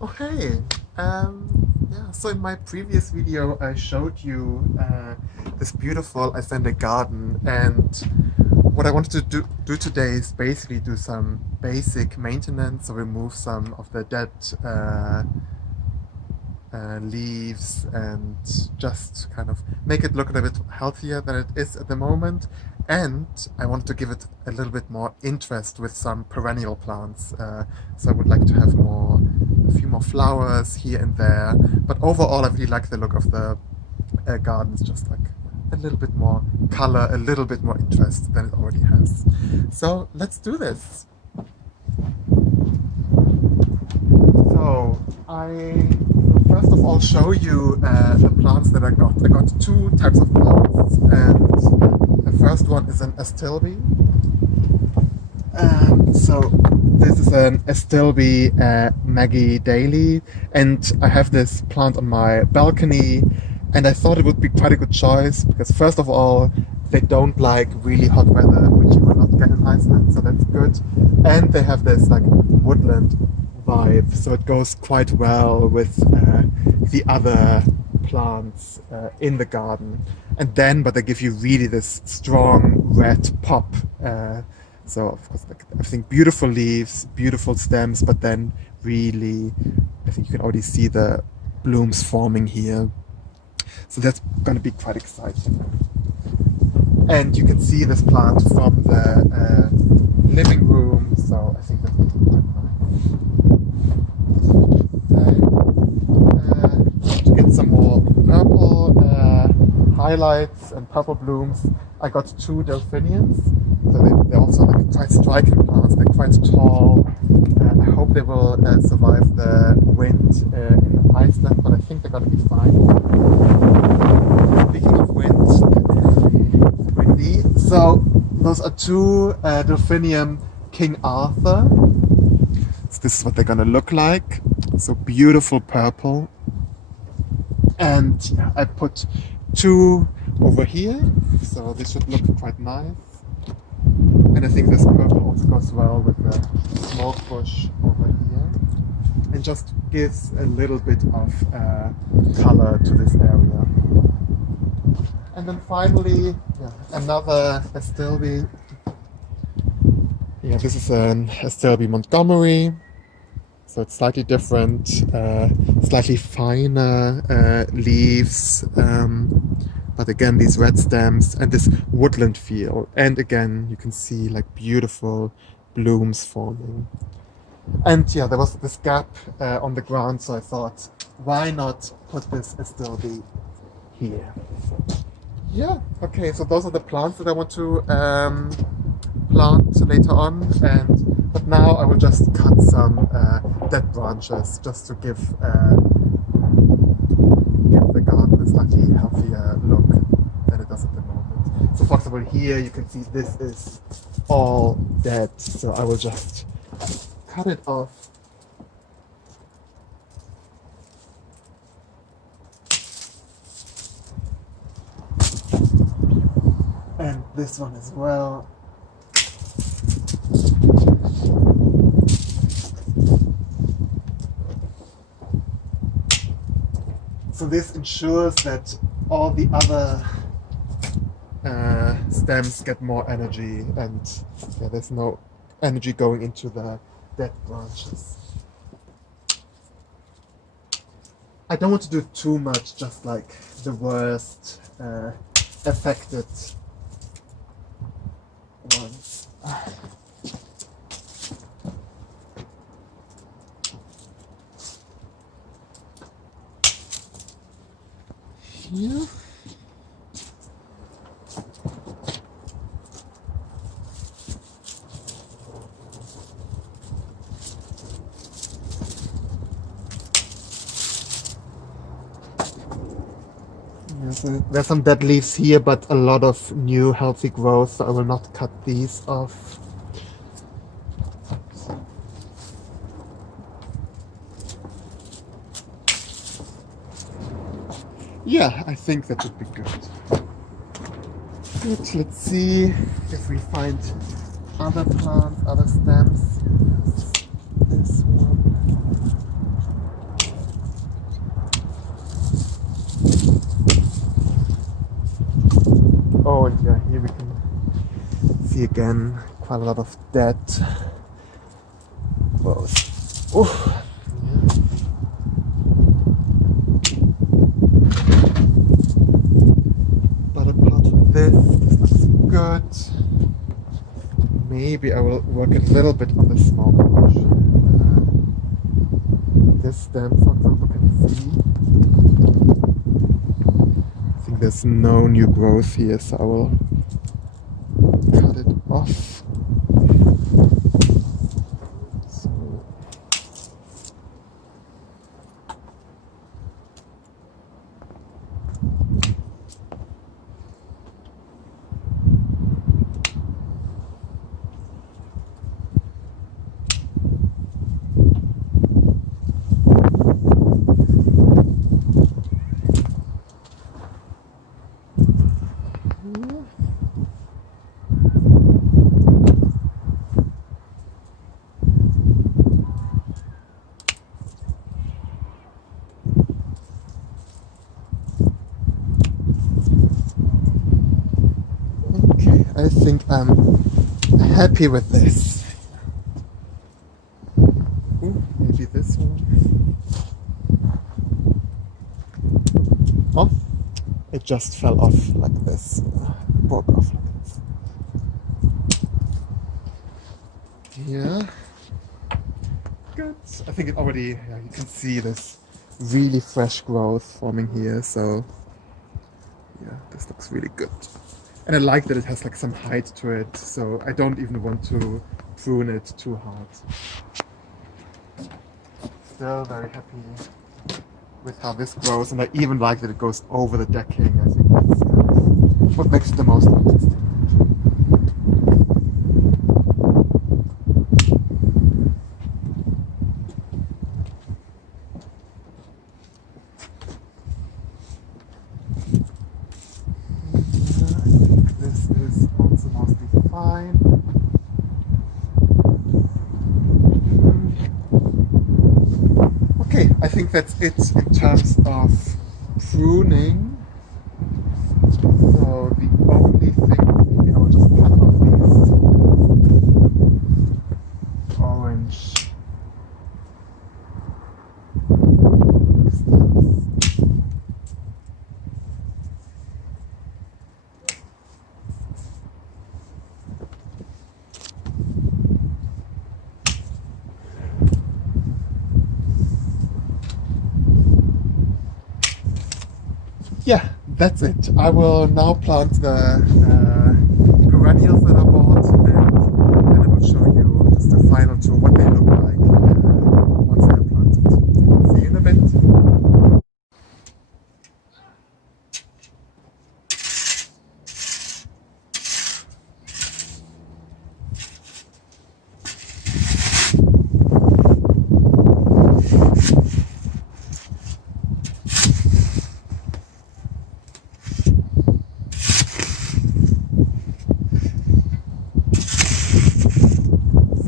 Okay. Yeah, so in my previous video, I showed you this beautiful Icelandic garden, and what I wanted to do today is basically do some basic maintenance, so remove some of the dead leaves and just kind of make it look a little bit healthier than it is at the moment. And I wanted to give it a little bit more interest with some perennial plants. So I would like to have a few more flowers here and there. But overall, I really like the look of the garden. It's just like a little bit more color, a little bit more interest than it already has. So let's do this. So I will first of all show you the plants that I got. I got two types of plants, and the first one is an Astilbe. So this is an Astilbe Maggie Daily, and I have this plant on my balcony, and I thought it would be quite a good choice because first of all, they don't like really hot weather, which you will not get in Iceland, so that's good. And they have this like woodland vibe, so it goes quite well with the other plants in the garden. And then, but they give you really this strong red pop. So of course, like, I think beautiful leaves, beautiful stems, but then really, I think you can already see the blooms forming here. So that's going to be quite exciting. And you can see this plant from the living room, so I think that will be quite nice. To get some more purple highlights and purple blooms, I got two Delphiniums. So they're also like quite striking plants. They're quite tall. I hope they will survive the wind in Iceland, but I think they're going to be fine. Speaking of wind, it's windy. So those are two Delphinium King Arthur. So this is what they're going to look like. So beautiful purple. And yeah, I put two over here. So this should look quite nice. And I think this purple also goes well with the smoke bush over here. And just gives a little bit of color to this area. And then finally, yeah, another Astilbe. Yeah, this is an Astilbe Montgomery. So it's slightly different, slightly finer leaves. But again, these red stems and this woodland feel. And again, you can see like beautiful blooms forming. And yeah, there was this gap on the ground, so I thought, why not put this Astilbe here? Yeah, okay, so those are the plants that I want to plant later on, but now I will just cut some dead branches just to give the garden a slightly healthier look than it does at the moment. So for example here you can see this is all dead, so I will just cut it off. And this one as well. So this ensures that all the other stems get more energy, and yeah, there's no energy going into the dead branches. I don't want to do too much, just like the worst affected ones. Here. Yeah, so there's some dead leaves here, but a lot of new healthy growth, so I will not cut these off. Yeah, I think that should be good. Good, let's see if we find other plants, other stems. This one. Oh, and yeah, here we can see again quite a lot of dead growth. Oh, yeah. But apart from this looks good. Maybe I will work a little bit on the small bush. This stem, for example, can you see? I think there's no new growth here, so I will cut it off. So. Okay, I think I'm happy with this. Ooh, maybe this one. Oh, it just fell off like this. Broke off like this. Yeah. Good. I think it already, yeah, you can see this really fresh growth forming here. So, yeah, this looks really good. And I like that it has like some height to it. So I don't even want to prune it too hard. Still very happy with how this grows, and I even like that it goes over the decking. I think that's what makes it the most interesting. I think this is also mostly fine. Okay, I think that's it in terms of pruning. So the only thing, maybe I will just cut off these orange stems. Yeah, that's it. I will now plant the perennials that I bought, and then I will show you just the final tour, what they look like once they are planted. See you in a bit.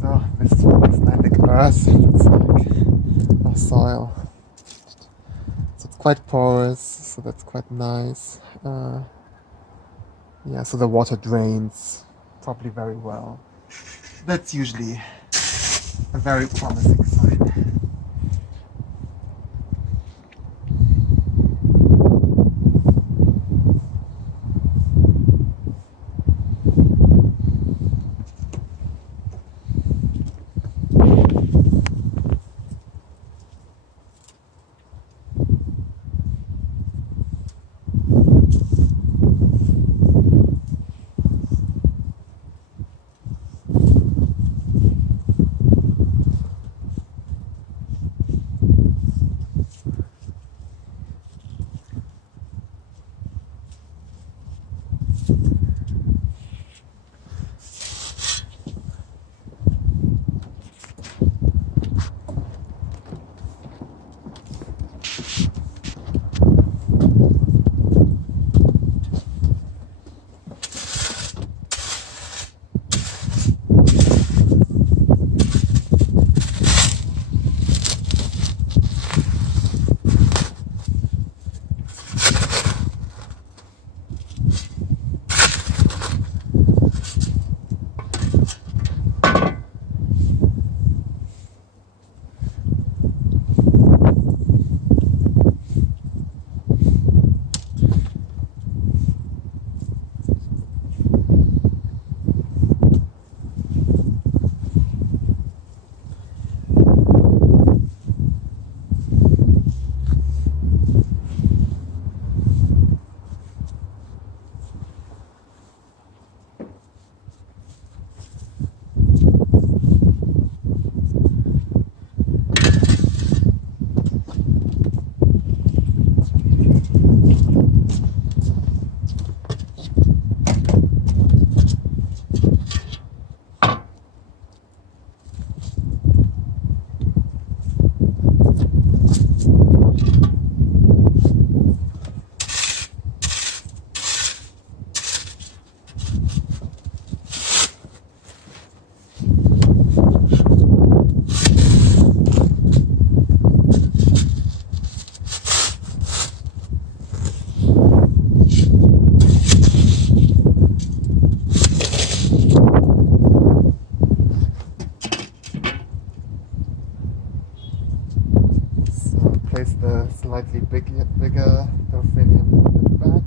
So this is what Icelandic earth looks like, our soil. So it's quite porous, so that's quite nice. Yeah, so the water drains probably very well. That's usually a very promising sign. bigger delphinium in the back.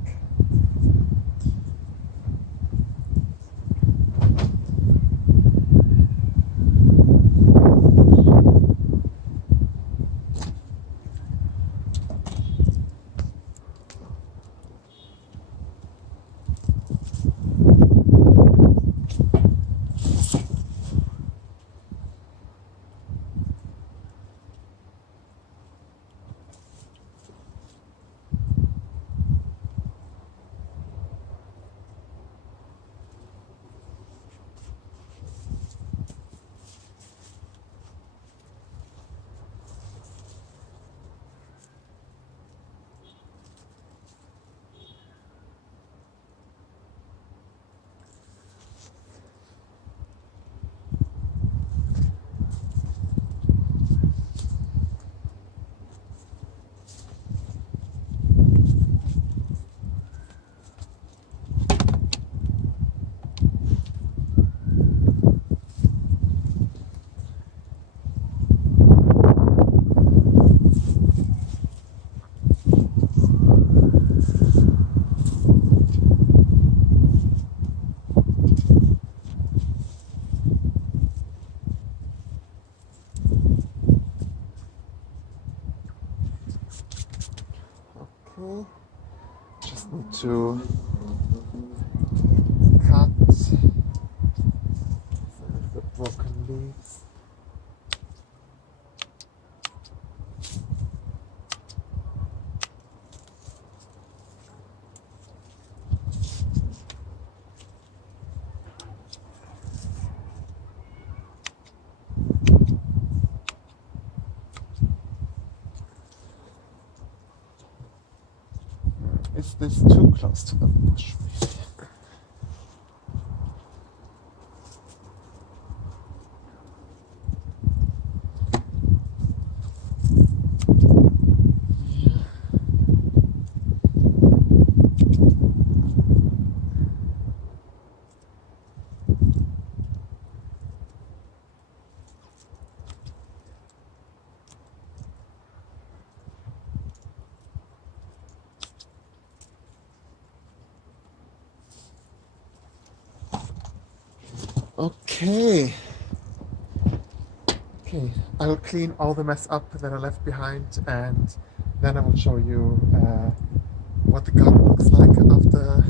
Okay, just need to cut some of the broken leaves. Is this too close to the bush? Okay. Okay, I will clean all the mess up that I left behind, and then I will show you what the garden looks like after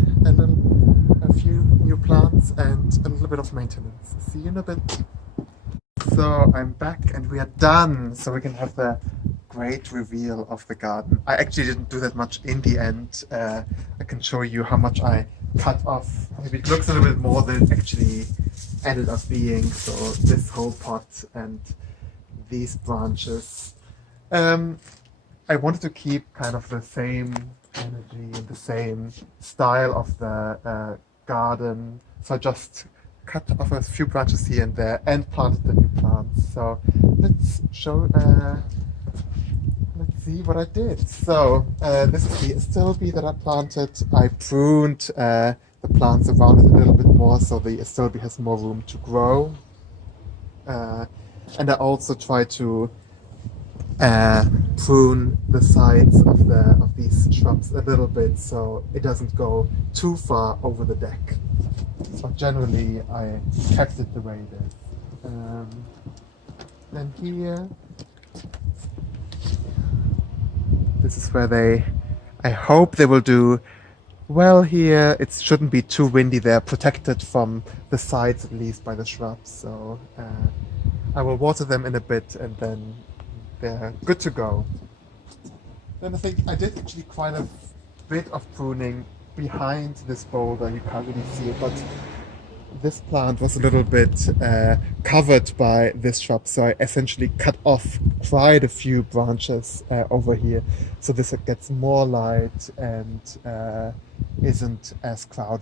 a few new plants and a little bit of maintenance. See you in a bit. So I'm back and we are done. So we can have the great reveal of the garden. I actually didn't do that much in the end. I can show you how much I cut off. Maybe it looks a little bit more than it actually ended up being. So this whole pot and these branches. I wanted to keep kind of the same energy and the same style of the garden. So I just cut off a few branches here and there and planted the new plants. So let's see what I did. So this is the Astilbe that I planted. I pruned the plants around it a little bit more so the Astilbe has more room to grow. And I also try to prune the sides of these shrubs a little bit so it doesn't go too far over the deck. But generally I kept it the way it is. Then here, this is where I hope they will do well here. It shouldn't be too windy. They're protected from the sides at least by the shrubs. So I will water them in a bit and then they're good to go. Then I think I did actually quite a bit of pruning behind this boulder. You can't really see it, but this plant was a little bit covered by this shrub, so I essentially cut off quite a few branches over here, so this gets more light and isn't as crowded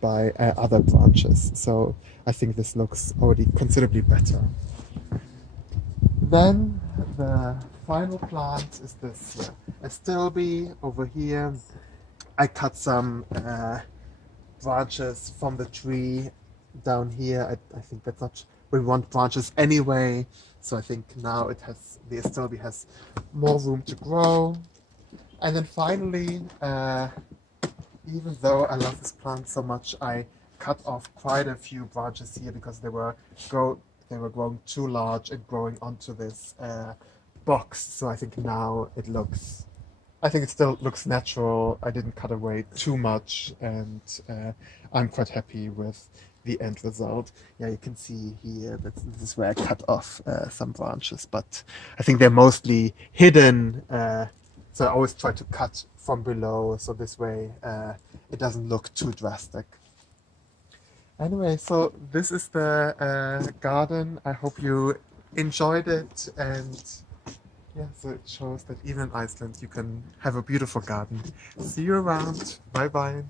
by other branches. So I think this looks already considerably better. Then the final plant is this here, Astilbe over here. I cut some branches from the tree down here. I think that's not we want branches anyway. So I think now the Astilbe has more room to grow. And then finally, even though I love this plant so much, I cut off quite a few branches here because they were growing too large and growing onto this box. So I think now I think it still looks natural. I didn't cut away too much, and I'm quite happy with the end result. Yeah, you can see here that this is where I cut off some branches, but I think they're mostly hidden. So I always try to cut from below, so this way it doesn't look too drastic. Anyway, so this is the garden. I hope you enjoyed it, and yeah, so it shows that even in Iceland you can have a beautiful garden. See you around. Bye bye.